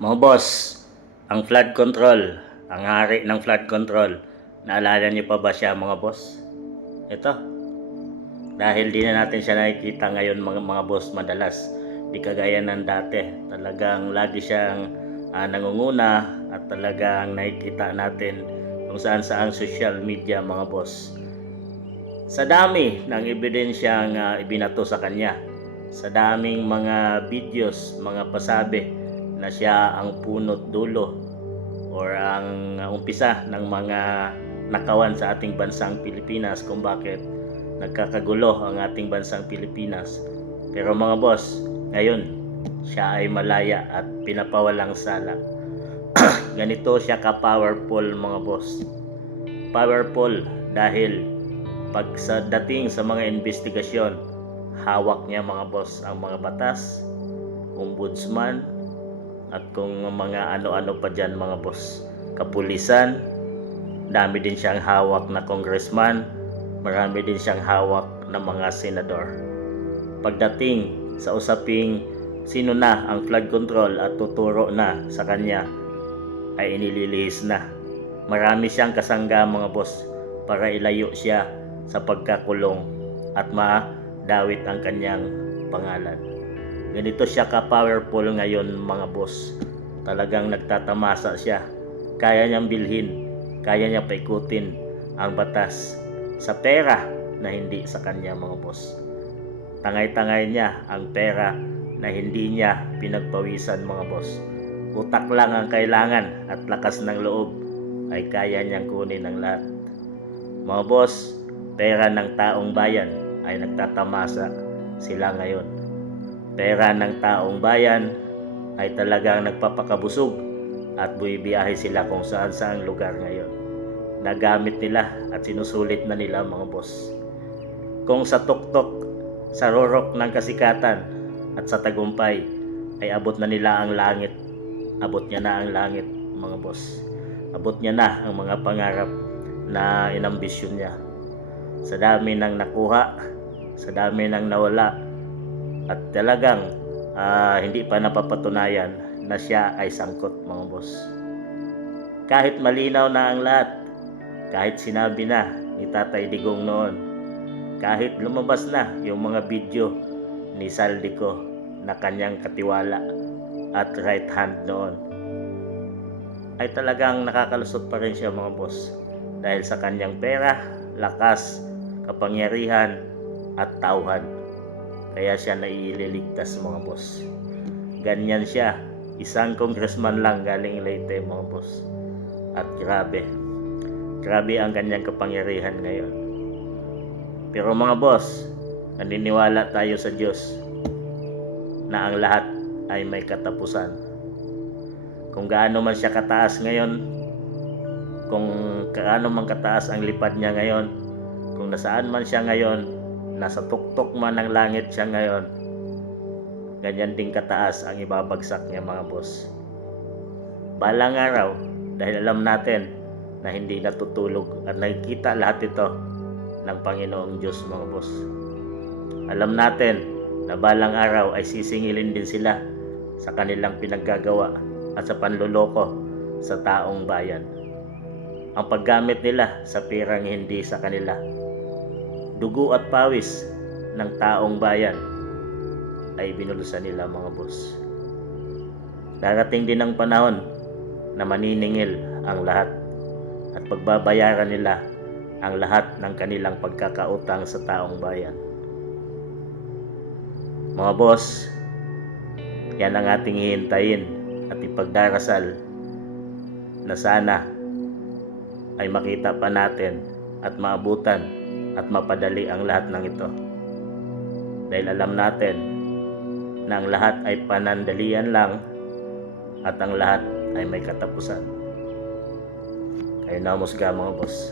Mga boss, ang flood control, ang hari ng flood control, naalala niyo pa ba siya mga boss? Ito, dahil di na natin siya nakikita ngayon mga boss madalas, di kagaya ng dati. Talagang lagi siyang nangunguna at talagang nakikita natin kung saan saang social media mga boss. Sa dami ng ebidensyang ibinato sa kanya, sa daming mga videos, mga pasabi na siya ang punot dulo or ang umpisa ng mga nakawan sa ating bansang Pilipinas kung bakit nagkakagulo ang ating bansang Pilipinas. Pero mga boss, ngayon siya ay malaya at pinapawalang sala. Ganito siya ka-powerful mga boss. Powerful dahil pag sa dating sa mga investigasyon, hawak niya mga boss ang mga batas, ombudsman, at kung mga ano-ano pa dyan mga boss, kapulisan. Dami din siyang hawak na congressman, marami din siyang hawak na mga senador. Pagdating sa usaping sino na ang flood control at tuturo na sa kanya, ay inililihis na. Marami siyang kasangga mga boss para ilayo siya sa pagkakulong at madawit ang kanyang pangalan. Ganito siya ka-powerful ngayon mga boss. Talagang nagtatamasa siya. Kaya niyang bilhin, kaya niya paikutin ang batas sa pera na hindi sa kanya mga boss. Tangay-tangay niya ang pera na hindi niya pinagpawisan mga boss. Utak lang ang kailangan at lakas ng loob ay kaya niyang kunin ang lahat. Mga boss, pera ng taong bayan ay nagtatamasa sila ngayon. Pera ng taong bayan ay talagang nagpapakabusog at buibiyahe sila kung saan saang lugar ngayon. Nagamit nila at sinusulit na nila mga boss. Kung sa tuktok, sa rorok ng kasikatan at sa tagumpay ay abot na nila ang langit, abot niya na ang langit mga boss. Abot niya na ang mga pangarap na inambisyon niya. Sa dami ng nakuha, sa dami ng nawala, at talagang hindi pa napapatunayan na siya ay sangkot mga boss. Kahit malinaw na ang lahat, kahit sinabi na ni Tatay Digong noon, kahit lumabas na yung mga video ni Saldico na kanyang katiwala at right hand noon, ay talagang nakakalusot pa rin siya mga boss dahil sa kanyang pera, lakas, kapangyarihan at tauhan. Kaya siya naiililigtas mga boss. Ganyan siya, isang congressman lang galing Leyte mga boss. At grabe ang kanyang kapangyarihan ngayon. Pero mga boss, naniniwala tayo sa Diyos na ang lahat ay may katapusan. Kung gaano man siya kataas ngayon, kung gaano man kataas ang lipad niya ngayon, kung nasaan man siya ngayon, nasa tuktok man ng langit siya ngayon, ganyan din kataas ang ibabagsak niya mga boss. Balang araw, dahil alam natin na hindi natutulog at nakikita lahat ito ng Panginoong Diyos mga boss. Alam natin na balang araw ay sisingilin din sila sa kanilang pinaggagawa at sa panluloko sa taong bayan. Ang paggamit nila sa pirang hindi sa kanila. Dugo at pawis ng taong bayan ay binulusan nila mga boss. Darating din ang panahon na maniningil ang lahat at pagbabayaran nila ang lahat ng kanilang pagkakautang sa taong bayan. Mga boss, yan ang ating hihintayin at ipagdarasal na sana ay makita pa natin at maabutan at mapadali ang lahat ng ito. Dahil alam natin na ang lahat ay panandalian lang at ang lahat ay may katapusan. Kayo na musga mga boss.